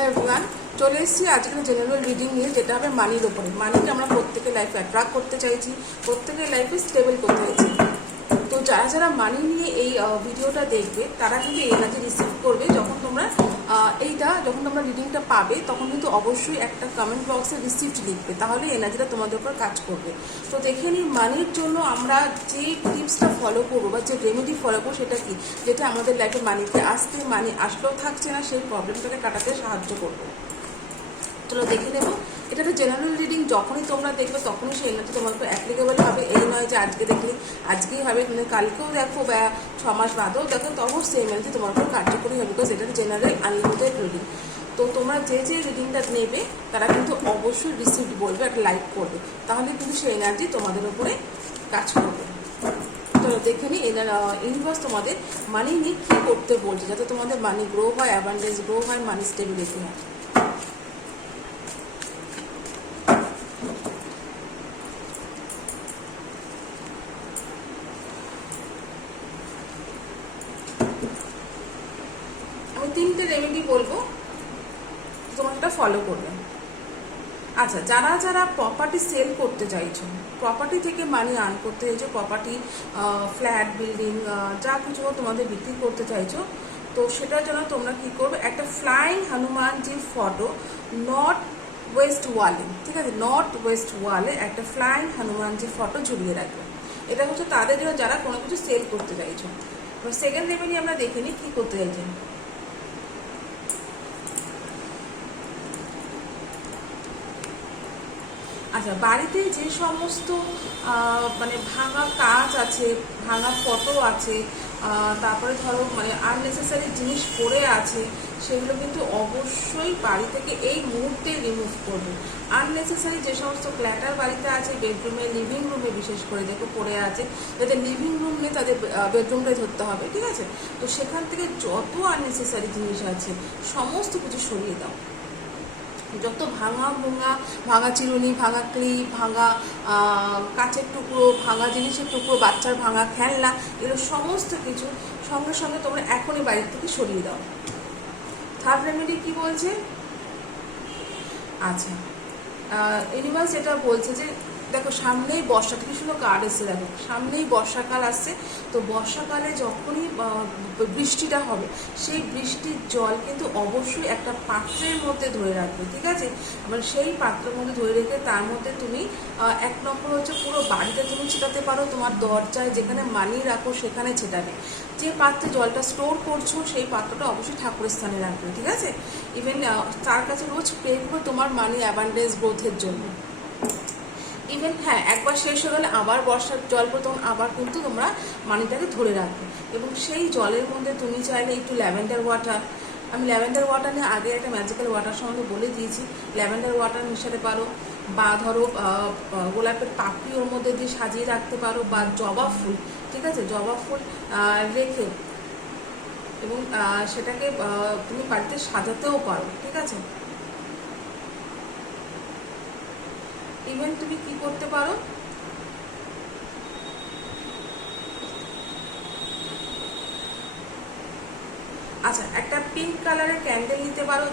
Hello everyone, চলে এসেছি আজকে জেনারেল রিডিং নিয়ে, যেটা হবে মানির ওপরে। মানিকে আমরা প্রত্যেকের লাইফে অ্যাট্রাক্ট করতে চাইছি, প্রত্যেকের লাইফে স্টেবল করতে চাইছি। তো যারা যারা মানি নিয়ে এই ভিডিওটা দেখবে তারা কিন্তু এই এনার্জি রিসিভ করবে। যখন তোমরা যখন তোমরা রিডিংটা পাবে তখন কিন্তু অবশ্যই একটা কমেন্ট বক্সে রিসিপ্ট লিখবে, তাহলে এনার্জিটা তোমাদের উপর কাজ করবে। তো দেখে নিই মানির জন্য আমরা যে টিপসটা ফলো করবো বা যে রেমেডি ফলো করবো সেটা কি, যেটা আমাদের লাইফে মানিকে আসতে, মানি আসলেও থাকছে না, সেই প্রবলেমটাকে কাটাতে সাহায্য করবে। চলো দেখে নেবো। এটা তো জেনারেল রিডিং, যখনই তোমরা দেখবে তখনই সেই এনার্জি তোমার উপর অ্যাপ্লিকেবল হবে। এই নয় যে আজকে দেখলে আজকেই হবে, তুমি কালকেও দেখো বা 6 মাস বাদেও দেখো, তখন সেই এনার্জি তোমার উপর কার্যকরী হবে, বিকজ এটা জেনারেল আনলিমিটেড রিডিং। তো তোমরা যে যে রিডিংটা নেবে তারা কিন্তু অবশ্যই রিসিপ্ট বলবে, একটা লাইক করবে, তাহলে কিন্তু সেই এনার্জি তোমাদের উপরে কাজ করবে। তো দেখে নিই ইউনিভার্স তোমাদের মানি নিয়ে কী করতে বলছে, যাতে তোমাদের মানি গ্রো হয়, অ্যাবান্ডেন্স গ্রো হয়, মানি স্টেবিলিটি হয়। আমি 3টে রেমেডি বলবো, তোমরা এটা ফলো করবে। আচ্ছা, যারা যারা প্রপার্টি সেল করতে চাইছো, প্রপার্টি থেকে মানি আর্ন করতে চাইছো, প্রপার্টি ফ্ল্যাট বিল্ডিং যা কিছু তোমাদের বিক্রি করতে চাইছো, তো সেটার জন্য তোমরা কি করবে, একটা ফ্লাইং হনুমানজির ফটো নর্থ ওয়েস্ট ওয়ালে, ঠিক আছে, নর্থ ওয়েস্ট ওয়ালে একটা ফ্লাইং হনুমানজির ফটো ঝুলিয়ে রাখবে। এটা হচ্ছে তাদের জন্য যারা কোনো কিছু সেল করতে চাইছো। সেকেন্ড রেমেডি আমরা দেখে নিই কী করতে চাইছেন। আচ্ছা, বাড়িতে যে সমস্ত মানে ভাঙা কাঁচ আছে, ভাঙা ফটো আছে, তারপরে ধরো মানে আননেসেসারি জিনিস পড়ে আছে, সেগুলো কিন্তু অবশ্যই বাড়ি থেকে এই মুহূর্তে রিমুভ করবে। আননেসেসারি যে সমস্ত ক্ল্যাটার বাড়িতে আছে, বেডরুমে, লিভিং রুমে বিশেষ করে দেখো পড়ে আছে, যাদের লিভিং রুম নেই তাদের বেডরুমটাই ধরতে হবে, ঠিক আছে। তো সেখান থেকে যত আননেসেসারি জিনিস আছে সমস্ত কিছু সরিয়ে দাও। যত ভাঙা চিরুনি, ভাঙা ক্লিপ, ভাঙা কাচের টুকরো, ভাঙা জিনিসের টুকরো, বাচ্চার ভাঙা খেলনা, এগুলো সমস্ত কিছু সঙ্গে সঙ্গে তোমরা এখনই বাড়ির থেকে সরিয়ে দাও। থার্ড রেমেডি কি বলছে? আচ্ছা, ইউনিভার্স যেটা বলছে যে দেখো সামনেই বর্ষা, কি সুন্দর কার্ড এসে, দেখো সামনেই বর্ষাকাল আসছে। তো বর্ষাকালে যখনই বৃষ্টিটা হবে, সেই বৃষ্টির জল কিন্তু অবশ্যই একটা পাত্রের মধ্যে ধরে রাখবে, ঠিক আছে। মানে সেই পাত্রের মধ্যে ধরে রেখে তার মধ্যে তুমি 1 নম্বর হচ্ছে পুরো বাড়িতে তুমি ছেটাতে পারো, তোমার দরজায় যেখানে মানি রাখো সেখানে ছেটাবে। যে পাত্রে জলটা স্টোর করছো সেই পাত্রটা অবশ্যই ঠাকুরের স্থানে রাখবে, ঠিক আছে। ইভেন তার কাছে রোজ প্রে করবে তোমার মানি অ্যাবান্ডেন্স গ্রোথের জন্য। ইভেন হ্যাঁ, একবার শেষ হয়ে গেলে আবার বর্ষার জল পর তখন আবার কিন্তু তোমরা মানিটাকে ধরে রাখবে। এবং সেই জলের মধ্যে তুমি চাইলে একটু ল্যাভেন্ডার ওয়াটার, আমি ল্যাভেন্ডার ওয়াটার নিয়ে আগে একটা ম্যাজিক্যাল ওয়াটার সম্বন্ধে বলে দিয়েছি, ল্যাভেন্ডার ওয়াটার মিশাতে পারো, বা ধরো গোলাপের পাপড়ি ওর মধ্যে দিয়ে সাজিয়ে রাখতে পারো, বা জবা ফুল, ঠিক আছে, জবা ফুল রেখে এবং সেটাকে তুমি বাড়িতে সাজাতেও পারো, ঠিক আছে। ইভেন তুমি কি করতে পারো, আচ্ছা একটা পিঙ্ক কালারের ক্যান্ডেল নিতে পারো।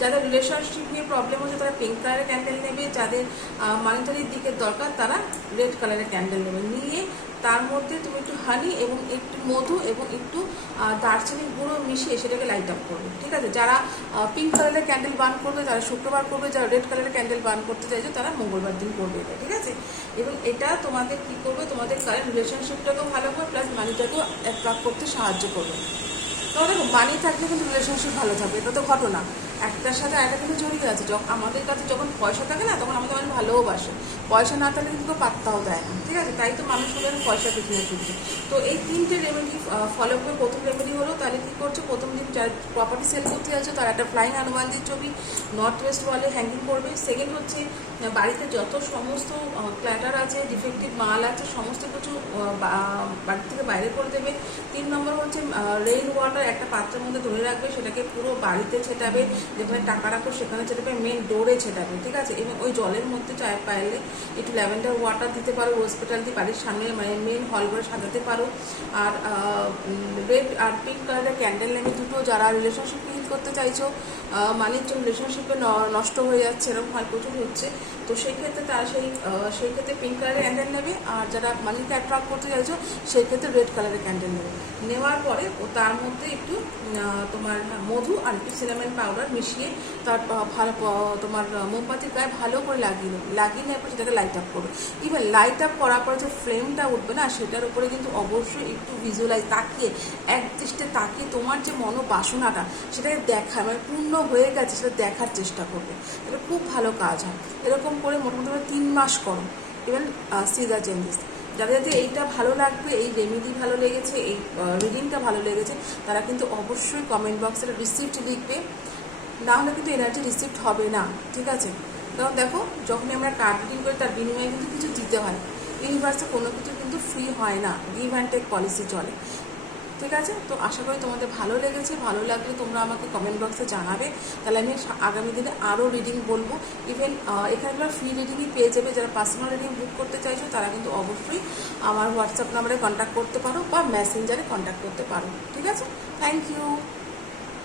যাদের রিলেশনশিপ নিয়ে প্রবলেম হচ্ছে তারা পিঙ্ক কালারের ক্যান্ডেল নেবে, যাদের মানিটারির দিকে দরকার তারা রেড কালারের ক্যান্ডেল নেবে। নিয়ে তার মধ্যে তুমি একটু হানি এবং একটু মধু এবং একটু দারচিনি গুঁড়ো মিশিয়ে সেটাকে লাইট আপ করবে, ঠিক আছে। যারা পিঙ্ক কালারের ক্যান্ডেল বার্ন করবে তারা শুক্রবার করবে, যারা রেড কালারের ক্যান্ডেল বার্ন করতে চাইছো তারা মঙ্গলবার দিন করবে এটা, ঠিক আছে। এবং এটা তোমাদের কী করবে, তোমাদের কারেন্ট রিলেশনশিপটাকেও ভালো করবে, প্লাস মানিটাকেও অ্যাট্রাক্ট করতে সাহায্য করবে। তো দেখো মানি থাকলে কিন্তু রিলেশনশিপ ভালো থাকবে, এটা তো ঘটনা, একটার সাথে একটা কিন্তু জড়িয়ে আছে। আমাদের কাছে যখন পয়সা থাকে না তখন আমাদের মানুষ ভালোবাসে, পয়সা না থাকলে কিন্তু পাত্তাও দেয় না, ঠিক আছে। তাই তো মানুষ বলেন পয়সা পিছনে ছুটছে। তো এই 3টে রেমেডি ফলো করে প্রথম রেমেডি হলো, তাহলে কী করছো, প্রথম দিন যারা প্রপার্টি সেল করতে যাচ্ছ তারা একটা ফ্লাইং হনুমানজির ছবি নর্থ ওয়েস্ট ওয়ালে হ্যাঙ্গিং করবে। সেকেন্ড হচ্ছে বাড়িতে যত সমস্ত ক্ল্যাটার আছে, ডিফেক্টিভ মাল আছে, সমস্ত কিছু বাড়ি থেকে বাইরে করে দেবে। 3 নম্বর হচ্ছে রেইন ওয়াটার একটা পাত্রের মধ্যে ধরে রাখবে, সেটাকে পুরো বাড়িতে ছেটাবে, যেখানে টাকা রাখো সেখানে ছেটাবে, মেন ডোরে ছেটাবে, ঠিক আছে। এবং ওই জলের মধ্যে পাইলে একটু ল্যাভেন্ডার ওয়াটার দিতে পারো, রোজ পেটাল দিয়ে বাড়ির সামনে মানে মেন হল করে সাজাতে পারো। আর রেড আর পিঙ্ক কালারের ক্যান্ডেল নেমে দুটো, যারা রিলেশনশিপ হিল করতে চাইছো মানির জন্য রিলেশনশিপে নষ্ট হয়ে যাচ্ছে, এরকম হয় প্রচুর হচ্ছে। তো সেই ক্ষেত্রে তারা সেই ক্ষেত্রে পিঙ্ক কালারের ক্যান্ডেল নেবে। আর যারা মানিকে অ্যাট্রাক্ট করতে চাইছো সেই ক্ষেত্রে রেড কালারের ক্যান্ডেল নেবে। নেওয়ার পরে ও তার মধ্যে একটু তোমার মধু আর একটু সিনামেন পাউডার মিশিয়ে তার ভালো তোমার মোমবাতির গায়ে ভালো করে লাগিয়ে নেওয়ার পর সেটাকে লাইট আপ করবে। ইভেন লাইট আপ করার পরে যে ফ্লেমটা উঠবে না, সেটার উপরে কিন্তু অবশ্যই একটু ভিজুয়ালাইজ তাকিয়ে, এক দৃষ্টে তাকিয়ে তোমার যে মনোবাসনাটা সেটাকে দেখা, মানে পূর্ণ হয়ে গেছে সেটা দেখার চেষ্টা করবে। এটা খুব ভালো কাজ হয়। এরকম করে মোটামুটি 3 মাস করো, ইভেন সি দ্য চেঞ্জেস। যাদের যাদের এইটা ভালো লাগবে, এই রেমেডি ভালো লেগেছে, এই রিডিংটা ভালো লেগেছে, তারা কিন্তু অবশ্যই কমেন্ট বক্সে রিসিপ্ট লিখবে, না হলে কিন্তু এনার্জি রিসিপ্ট হবে না, ঠিক আছে? কারণ দেখো, যখনই আমরা কার্ড রিডিং করি তার বিনিময়ে কিন্তু কিছু দিতে হয়। ইউনিভার্সে কোনো কিছু কিন্তু ফ্রি হয় না, গিভ অ্যান্ড টেক পলিসি চলে, ঠিক আছে? তো আশা করি তোমাদের ভালো লেগেছে। ভালো লাগলে তোমরা আমাকে কমেন্ট বক্সে জানাবে, তাহলে আমি আগামী দিনে আরও রিডিং বলবো। ইভেন এখানে ফ্রি রিডিংই পেয়ে যাবে। যারা পার্সোনাল রিডিং বুক করতে চাইছো তারা কিন্তু অবশ্যই আমার হোয়াটসঅ্যাপ নাম্বারে কন্ট্যাক্ট করতে পারো বা মেসেঞ্জারে কন্ট্যাক্ট করতে পারো, ঠিক আছে? Thank you.